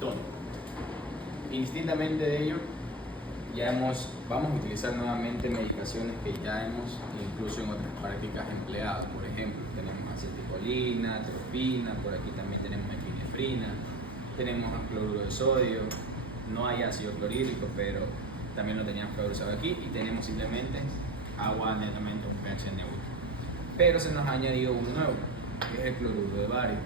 tono. Indistintamente de ello, vamos a utilizar nuevamente medicaciones que ya hemos incluso en otras prácticas empleado. Por ejemplo, tenemos acetilcolina, atropina, por aquí también tenemos epinefrina, tenemos cloruro de sodio, no hay ácido clorhídrico, pero también lo teníamos que haber usado aquí, y tenemos simplemente agua netamente un pH neutro. Pero se nos ha añadido uno nuevo, que es el cloruro de bario.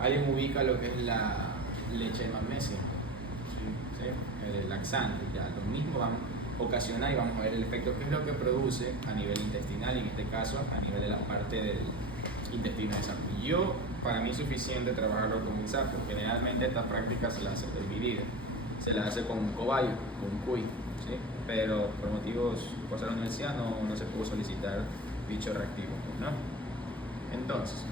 Alguien ubica lo que es la leche de magnesio, ¿sí? El laxante, ya lo mismo vamos a ocasionar y vamos a ver el efecto, qué es lo que produce a nivel intestinal, y en este caso a nivel de la parte del intestino de sapo. Para mí es suficiente trabajarlo con un sapo. Generalmente esta práctica se la hace dividida, se la hace con un cobayo, con un cuy, ¿sí? Pero por motivos, cosas de la universidad, no se pudo solicitar dicho reactivo, ¿no? Entonces,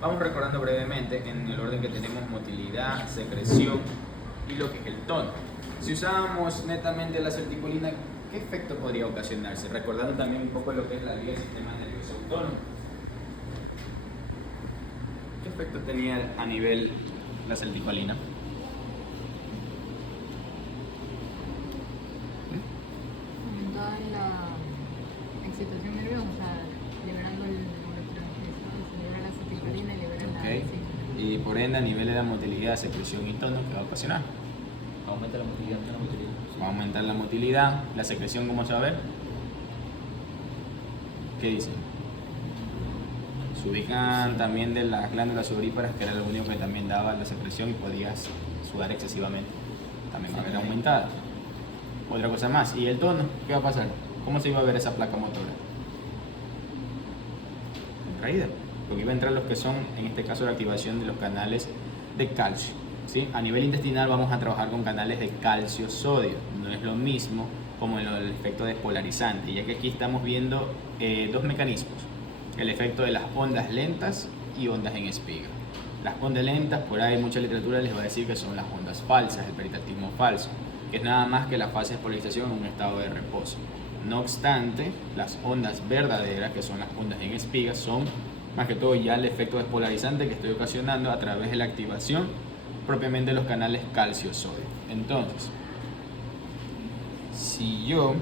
vamos recordando brevemente en el orden que tenemos: motilidad, secreción y lo que es el tono. Si usábamos netamente la acetilcolina, ¿qué efecto podría ocasionarse? Recordando también un poco lo que es la vía del sistema nervioso autónomo. ¿Qué efecto tenía a nivel la acetilcolina? Aumentaba la excitación nerviosa, o sea, liberando el neurotransmisor, se libera la acetilcolina y libera la... Y por ende, a nivel de la motilidad, secreción y tono, ¿qué va a ocasionar? Aumenta la motilidad, Va a aumentar la motilidad, la secreción, ¿cómo se va a ver? ¿Qué dicen? Se ubican también de las glándulas sudoríparas, que era lo único que también daba la secreción y podías sudar excesivamente. También va a haber aumentada. Otra cosa más, ¿y el tono? ¿Qué va a pasar? ¿Cómo se iba a ver esa placa motora? Contraída, porque iba a entrar los que son, en este caso, la activación de los canales de calcio, ¿sí? A nivel intestinal vamos a trabajar con canales de calcio-sodio, no es lo mismo como el efecto despolarizante, ya que aquí estamos viendo dos mecanismos: el efecto de las ondas lentas y ondas en espiga. Las ondas lentas, por ahí mucha literatura les va a decir que son las ondas falsas, el peritactismo falso, que es nada más que la fase de despolarización en un estado de reposo. No obstante, las ondas verdaderas, que son las ondas en espiga, son más que todo ya el efecto despolarizante que estoy ocasionando a través de la activación propiamente de los canales calcio-sodio. Entonces, si yo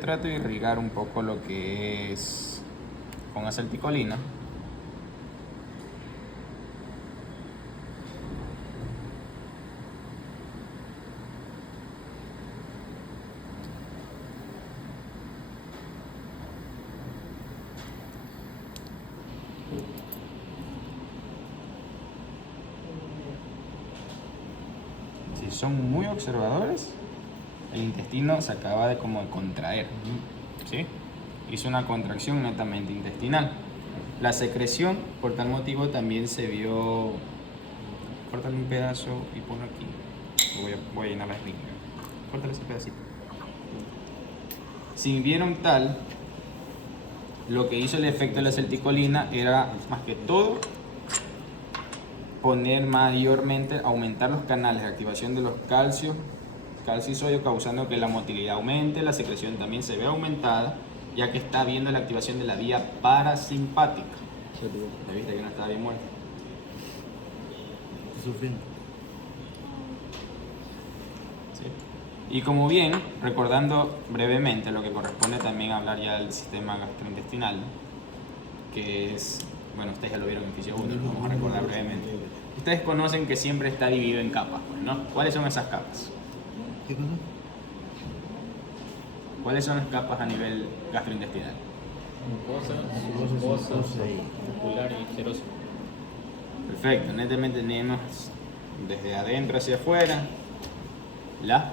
trato de irrigar un poco lo que es con acetilcolina, si son muy observadores, el intestino se acaba de contraer, ¿sí? Hizo una contracción netamente intestinal. La secreción, por tal motivo, también se vio. Córtale un pedazo y ponlo aquí. Voy a llenar la jeringa. Córtale ese pedacito. Si vieron tal, lo que hizo el efecto de la acetilcolina era, más que todo, poner mayormente, aumentar los canales de activación de los calcio y sodio, causando que la motilidad aumente, la secreción también se ve aumentada, ya que está viendo la activación de la vía parasimpática. ¿Ya viste que no estaba bien muerto? Estoy sufriendo. ¿Sí? Y como bien, recordando brevemente lo que corresponde también a hablar ya del sistema gastrointestinal, que es, bueno, ustedes ya lo vieron en Fisio 1, lo vamos a recordar brevemente. Ustedes conocen que siempre está dividido en capas, ¿no? ¿Cuáles son esas capas? ¿Qué cosa? ¿Cuáles son las capas a nivel gastrointestinal? Mucosa, muscular y serosa. Perfecto, netamente tenemos desde adentro hacia afuera la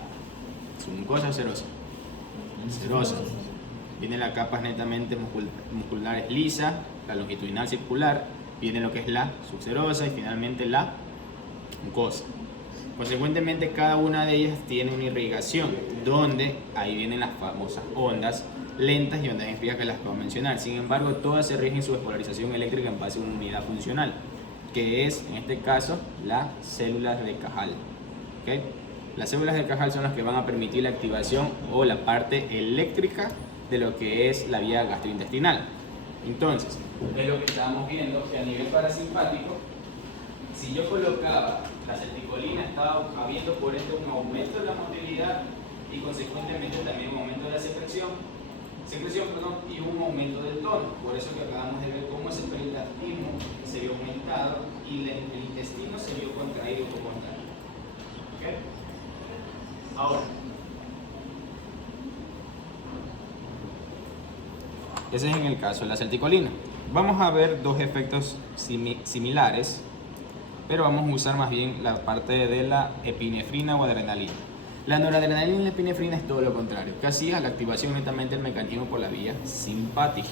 mucosa serosa. Serosa. Viene la capa netamente muscular lisa, la longitudinal circular, viene lo que es la subserosa y finalmente la mucosa. Consecuentemente, cada una de ellas tiene una irrigación, donde ahí vienen las famosas ondas lentas y ondas en espiga que las puedo mencionar. Sin embargo, todas se rigen su despolarización eléctrica en base a una unidad funcional, que es, en este caso, las células de Cajal. ¿Okay? Las células de Cajal son las que van a permitir la activación o la parte eléctrica de lo que es la vía gastrointestinal. Entonces, es lo que estábamos viendo, que a nivel parasimpático, si yo colocaba la acetilcolina, estaba habiendo por ende un aumento de la motilidad y consecuentemente también un aumento de la secreción, y un aumento del tono. Por eso que acabamos de ver cómo ese peritactismo se vio aumentado y el intestino se vio contraído por contrario. ¿Okay? Ahora, ese es en el caso de la acetilcolina. Vamos a ver dos efectos similares, pero vamos a usar más bien la parte de la epinefrina o adrenalina. La noradrenalina y la epinefrina es todo lo contrario, que hacía la activación netamente del mecanismo por la vía simpática.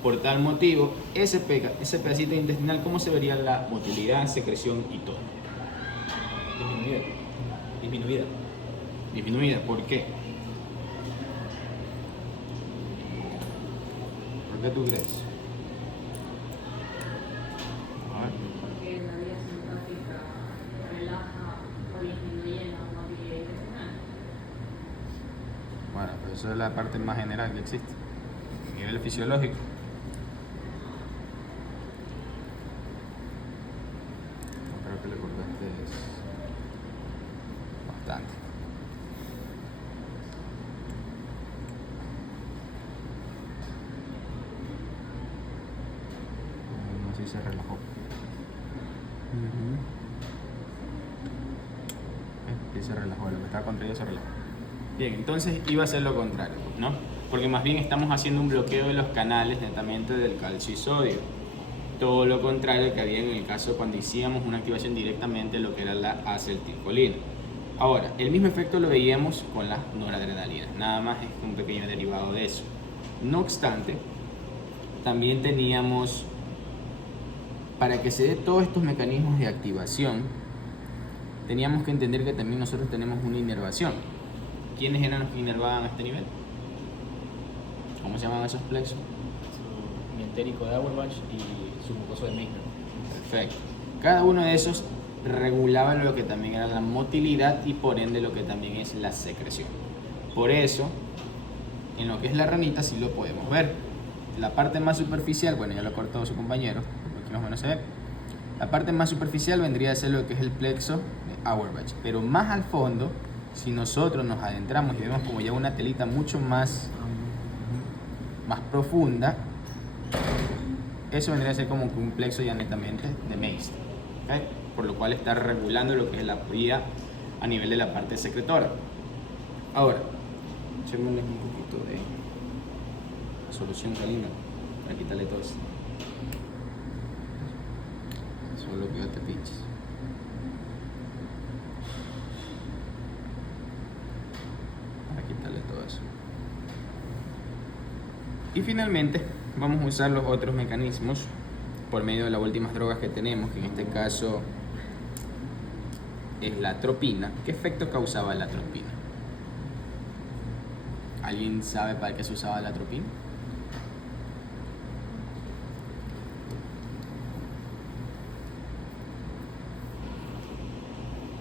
Por tal motivo, ese pedacito intestinal, ¿cómo se vería la motilidad, secreción y tono? Disminuida. ¿Por qué? ¿Por qué tú crees? A ver. Porque la vía simpática relaja o disminuye la movilidad intestinal. Bueno, pero eso es la parte más general que existe, a nivel fisiológico. Creo que le cortaste bastante. Así se relajó. Sí, se relajó, lo que estaba contraído se relajó. Bien, entonces iba a ser lo contrario, ¿no? Porque más bien estamos haciendo un bloqueo de los canales netamente del calcio y sodio. Todo lo contrario que había en el caso cuando hacíamos una activación directamente de lo que era la acetilcolina. Ahora, el mismo efecto lo veíamos con las noradrenalinas, nada más es un pequeño derivado de eso. No obstante, también teníamos, para que se dé todos estos mecanismos de activación, teníamos que entender que también nosotros tenemos una inervación. ¿Quiénes eran los que inervaban a este nivel? ¿Cómo se llamaban esos plexos? Su mientérico de Auerbach y su mucoso de Meissner. Perfecto. Cada uno de esos regulaba lo que también era la motilidad y por ende lo que también es la secreción. Por eso, en lo que es la ranita sí lo podemos ver. La parte más superficial, bueno, ya lo ha cortado su compañero, aquí más o menos se ve. La parte más superficial vendría a ser lo que es el plexo de Auerbach, pero más al fondo, si nosotros nos adentramos y vemos como ya una telita mucho más profunda, eso vendría a ser como un plexo ya netamente de Meissner, ¿okay? Por lo cual está regulando lo que es la vía a nivel de la parte secretora. Ahora, echémosle un poquito de solución calina para quitarle todo esto. Solo que ya te pinches. Para quitarle todo eso. Y finalmente vamos a usar los otros mecanismos por medio de las últimas drogas que tenemos, que en este caso es la atropina. ¿Qué efecto causaba la atropina? ¿Alguien sabe para qué se usaba la atropina?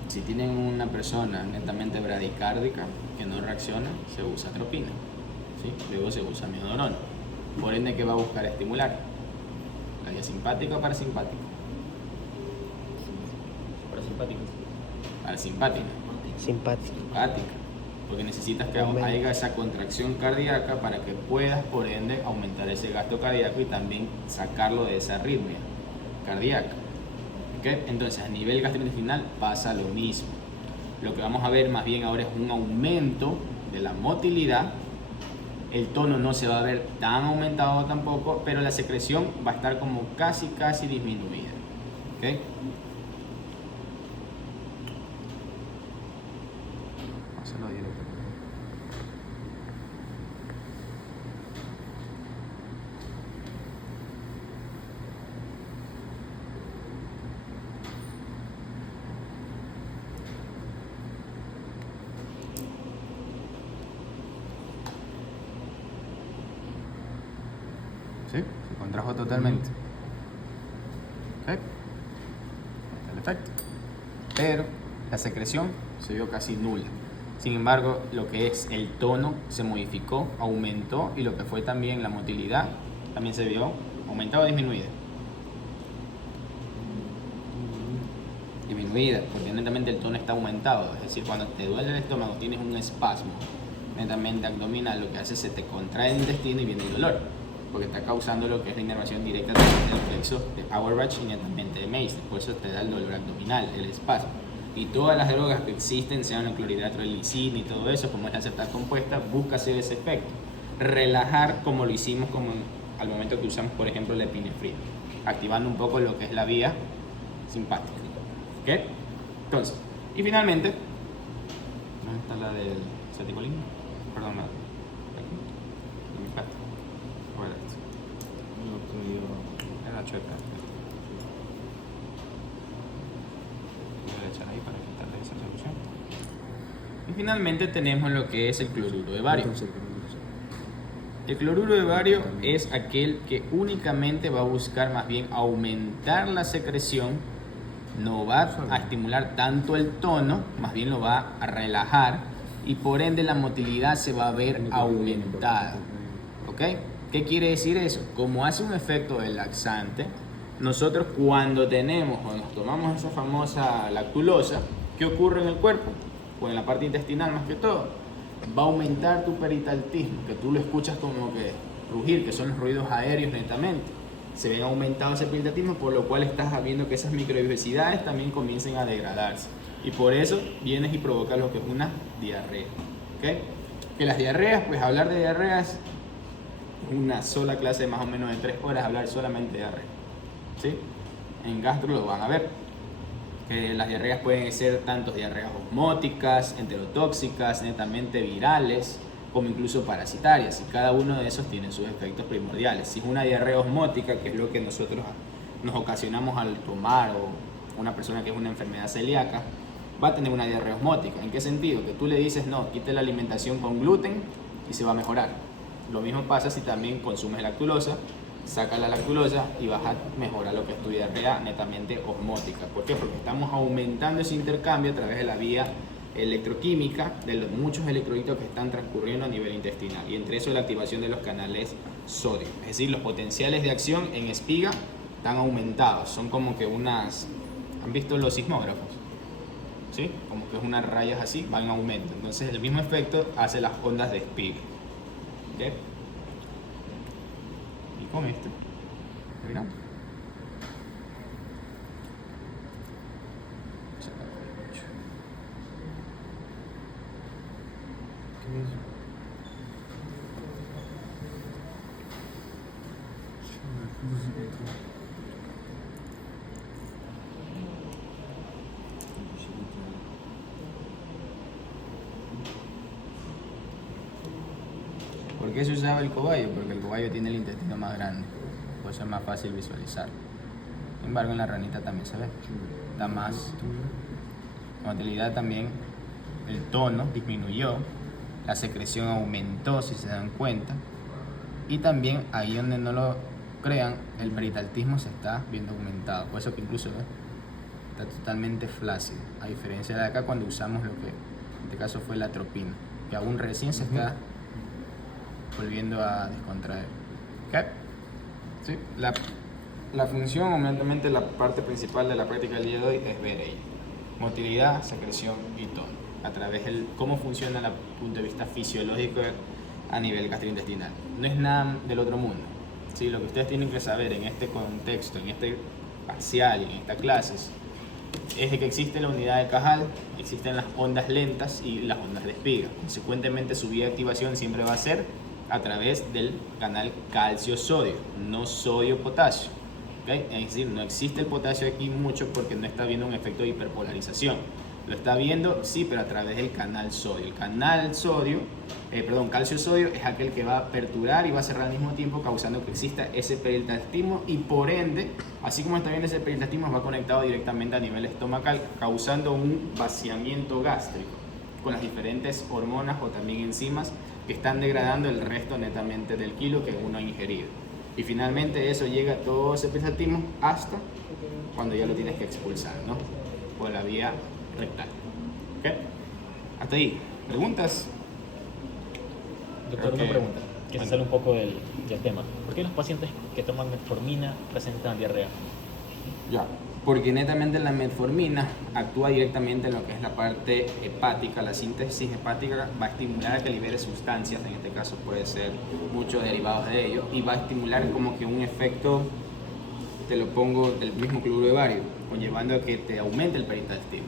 Si tienen una persona netamente bradicárdica que no reacciona, se usa atropina, ¿sí? Luego se usa miodorona. Por ende, ¿qué va a buscar estimular? ¿La vía simpática o parasimpática? Parasimpático. Parasimpática. Simpática. Porque necesitas que haya esa contracción cardíaca para que puedas, por ende, aumentar ese gasto cardíaco y también sacarlo de esa arritmia cardíaca. ¿Okay? Entonces, a nivel gastrointestinal pasa lo mismo. Lo que vamos a ver más bien ahora es un aumento de la motilidad. El tono no se va a ver tan aumentado tampoco, pero la secreción va a estar como casi disminuida. ¿Okay? Hazlo directo. ¿Sí? Se contrajo totalmente. ¿Okay? efecto. Pero la secreción se vio casi nula. Sin embargo, lo que es el tono se modificó, aumentó, y lo que fue también la motilidad también se vio aumentada o disminuida. Disminuida, porque netamente el tono está aumentado. Es decir, cuando te duele el estómago, tienes un espasmo netamente abdominal, lo que hace es que se te contrae el intestino y viene el dolor, porque está causando lo que es la inervación directa del plexo de Auerbach y netamente de Meissner. Por eso te da el dolor abdominal, el espasmo. Y todas las drogas que existen, sean el clorhidrato de lisina y todo eso, como es la acetal compuesta, busca hacer ese efecto. Relajar, como lo hicimos al momento que usamos, por ejemplo, la epinefrina, activando un poco lo que es la vía simpática. ¿Ok? Entonces, y finalmente, ¿dónde está la del ceticolina? Perdón, aquí. ¿Dónde me falta? ¿Cuál es esto? Es la chueca. Voy a echar ahí para quitarle esa solución. Y finalmente tenemos lo que es el cloruro de bario. El cloruro de bario es aquel que únicamente va a buscar más bien aumentar la secreción, no va a estimular tanto el tono, más bien lo va a relajar, y por ende la motilidad se va a ver aumentada. ¿Ok? ¿Qué quiere decir eso? Como hace un efecto de laxante, nosotros cuando tenemos o nos tomamos esa famosa lactulosa, ¿qué ocurre en el cuerpo? O en la parte intestinal más que todo, va a aumentar tu peritaltismo, que tú lo escuchas como que rugir, que son los ruidos aéreos netamente. Se ven aumentado ese peritaltismo, por lo cual estás viendo que esas microbivosidades también comiencen a degradarse. Y por eso vienes y provocas lo que es una diarrea. ¿Okay? Que las diarreas, pues hablar de diarreas, una sola clase más o menos de 3 horas, hablar solamente de diarrea. ¿Sí? En gastro lo van a ver. Las diarreas pueden ser tanto diarreas osmóticas, enterotóxicas, netamente virales, como incluso parasitarias, y cada uno de esos tiene sus efectos primordiales. Si es una diarrea osmótica, que es lo que nosotros nos ocasionamos al tomar, o una persona que es una enfermedad celíaca, va a tener una diarrea osmótica. ¿En qué sentido? Que tú le dices, no, quite la alimentación con gluten y se va a mejorar. Lo mismo pasa si también consumes lactulosa, saca la lactulosa y vas a mejorar lo que es tu diarrea netamente osmótica. ¿Por qué? Porque estamos aumentando ese intercambio a través de la vía electroquímica de los muchos electrolitos que están transcurriendo a nivel intestinal, y entre eso la activación de los canales sodio. Es decir, los potenciales de acción en espiga están aumentados, son como que unas... ¿Han visto los sismógrafos? ¿Sí? Como que es unas rayas así, van en aumento. Entonces el mismo efecto hace las ondas de espiga. ¿Ok? Y con esto terminamos. ¿Por qué se usaba el cobayo? Porque el cobayo tiene el intestino más grande, por eso es más fácil visualizar. Sin embargo, en la ranita también se ve, da más motilidad también, el tono disminuyó, la secreción aumentó, si se dan cuenta, y también ahí donde no lo crean, el peritaltismo se está viendo aumentado, por eso que incluso está totalmente flácido, a diferencia de acá cuando usamos lo que en este caso fue la atropina, que aún recién se está volviendo a descontraer. ¿Okay? ¿Sí? La función, obviamente la parte principal de la práctica del día de hoy es ver ahí motilidad, secreción y tono, a través de cómo funciona desde el punto de vista fisiológico a nivel gastrointestinal. No es nada del otro mundo. ¿Sí? Lo que ustedes tienen que saber en este contexto, en este parcial y en estas clases, es de que existe la unidad de Cajal, existen las ondas lentas y las ondas de espiga. Consecuentemente, su vía de activación siempre va a ser a través del canal calcio-sodio, no sodio-potasio. ¿Okay? Es decir, no existe el potasio aquí mucho porque no está viendo un efecto de hiperpolarización. Lo está viendo, sí, pero a través del canal sodio. El canal sodio, calcio-sodio es aquel que va a aperturar y va a cerrar al mismo tiempo, causando que exista ese peritaltismo, y por ende, así como está viendo ese peritaltismo, va conectado directamente a nivel estomacal, causando un vaciamiento gástrico con las diferentes hormonas o también enzimas que están degradando el resto netamente del kilo que uno ha ingerido. Y finalmente eso llega a todo ese peritaltismo hasta cuando ya lo tienes que expulsar, ¿no? Por la vía rectal. ¿Ok? Hasta ahí. ¿Preguntas? Doctor, Ok. una pregunta, que se sale un poco del tema. ¿Por qué los pacientes que toman metformina presentan diarrea? Ya, porque netamente la metformina actúa directamente en lo que es la parte hepática. La síntesis hepática va a estimular a que libere sustancias, en este caso puede ser muchos derivados de ello, y va a estimular como que un efecto, te lo pongo, del mismo cloruro de bario, conllevando a que te aumente el peristaltismo.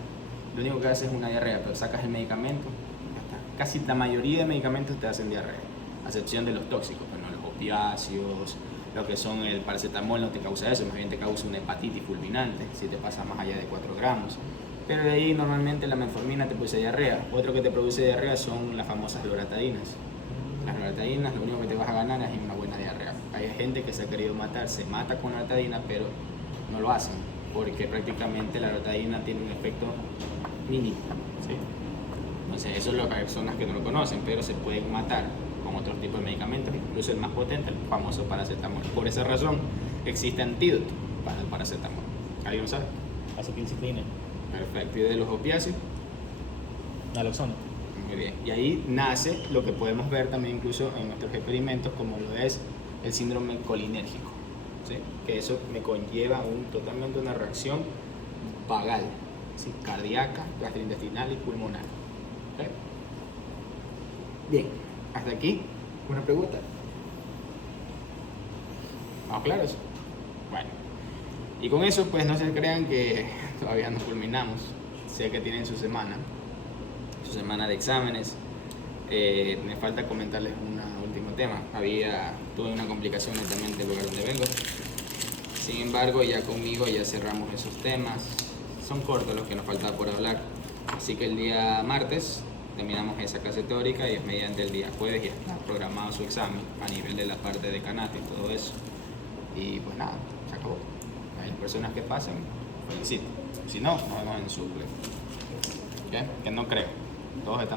Lo único que hace es una diarrea, pero sacas el medicamento, ya está. Casi la mayoría de medicamentos te hacen diarrea, a excepción de los tóxicos, pero no, los opiáceos, lo que son el paracetamol no te causa eso, más bien te causa una hepatitis fulminante si te pasa más allá de 4 gramos. Pero de ahí normalmente la metformina te produce diarrea. Otro que te produce diarrea son las famosas loratadinas. Las loratadinas lo único que te vas a ganar es una buena diarrea. Hay gente que se ha querido matar, se mata con loratadina, pero no lo hacen porque prácticamente la loratadina tiene un efecto mínimo, ¿sí? Entonces eso es lo que hay personas que no lo conocen, pero se pueden matar con otro tipo de medicamentos, incluso el más potente, el famoso paracetamol. Por esa razón existe antídoto para el paracetamol. ¿Alguien lo sabe? Acetilcitrina, Perfecto. ¿Y de los opiáceos? naloxona. Muy bien. Y ahí nace lo que podemos ver también incluso en nuestros experimentos, como lo es el síndrome colinérgico, ¿sí? Que eso me conlleva totalmente una reacción vagal, ¿sí? Cardíaca, gastrointestinal y pulmonar. ¿Ok? Bien, hasta aquí, ¿una pregunta? ¿Estamos claros? Bueno, y con eso pues no se crean que todavía no culminamos. Sé que tienen su semana de exámenes. Me falta comentarles un último tema. Tuve una complicación netamente del lugar donde vengo. Sin embargo, ya conmigo ya cerramos esos temas. Son cortos los que nos faltaba por hablar. Así que el día martes terminamos esa clase teórica y es mediante el día jueves ya está programado su examen a nivel de la parte de canato y todo eso. Y pues nada, se acabó. Hay personas que pasen, felicito. Si no, nos vemos en suple. ¿Okay? Que no creo. Todos están